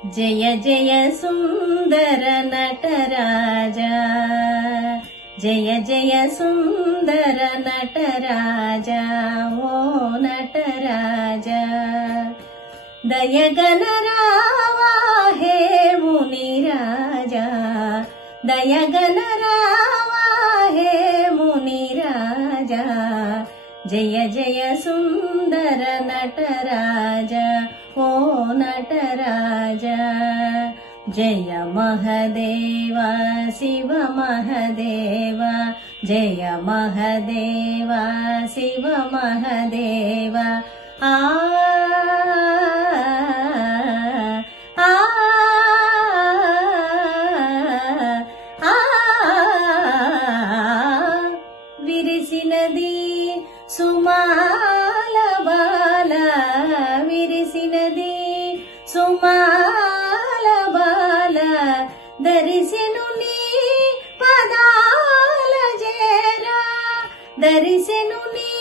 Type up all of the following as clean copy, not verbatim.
జయ జయ సుందర నటరాజా, జయ జయ సుందర నటరాజా, ఓ నటరాజా. దయగనరావా హే మునిరాజా, దయగనరావా హే మునిరాజా. జయ జయ సుందర నటరాజా, ఓ నటరాజా. జయ మహదేవ శివ మహదేవ, జయ మహదేవ శివ మహదేవ. ఆ విరిసినది సుమాల బాల, విరిసినది సుమాల బాల. దరిసెను నీ పదాల జేరా, దరిసెను నీ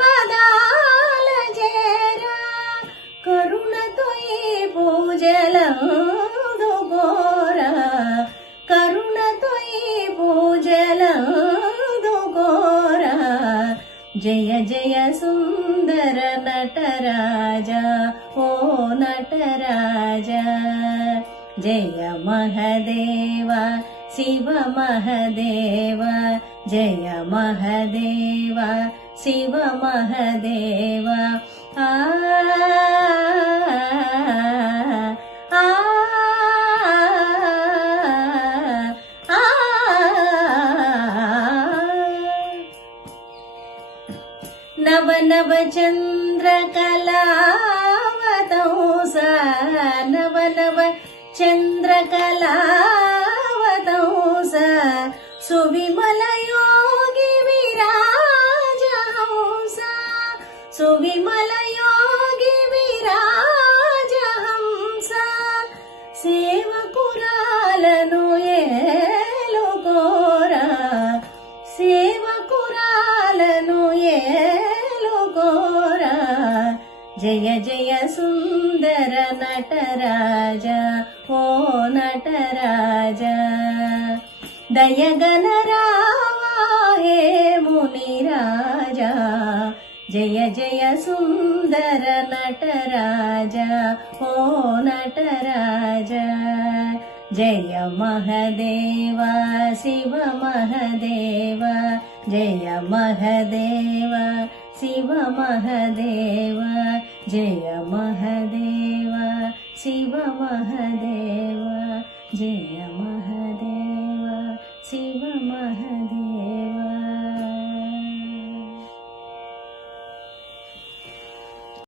పదాల జేరా. కరుణతో ఈ పూజలందుకోరా, కరుణతో ఈ పూజలందుకోరా. జయ జయ సుందర నటరాజా, ఓ నటరాజా. జయ మహదేవ శివ మహదేవ, జయ మహదేవ శివ మహదేవ. ఆ నవ నవ చంద్రకళావతంస, నవ నవ చంద్రకళావతంస. సువిమల యోగి విరాజహంస, సువిమల యోగి విరాజహంస. సేవకురాలను ఏలుకోరా, సేవకురాలను ఏలుకోరా. జయ జయ సుందర నటరాజా, ఓ నటరాజా. దయగనరావా హే మునిరాజా, జయ జయ సుందర నటరాజా, ఓ నటరాజా. జయ మహదేవ శివ మహదేవ, జయ మహదేవ శివ మహదేవ, జయ మహదేవ శివ మహదేవ, జయ మహదేవ.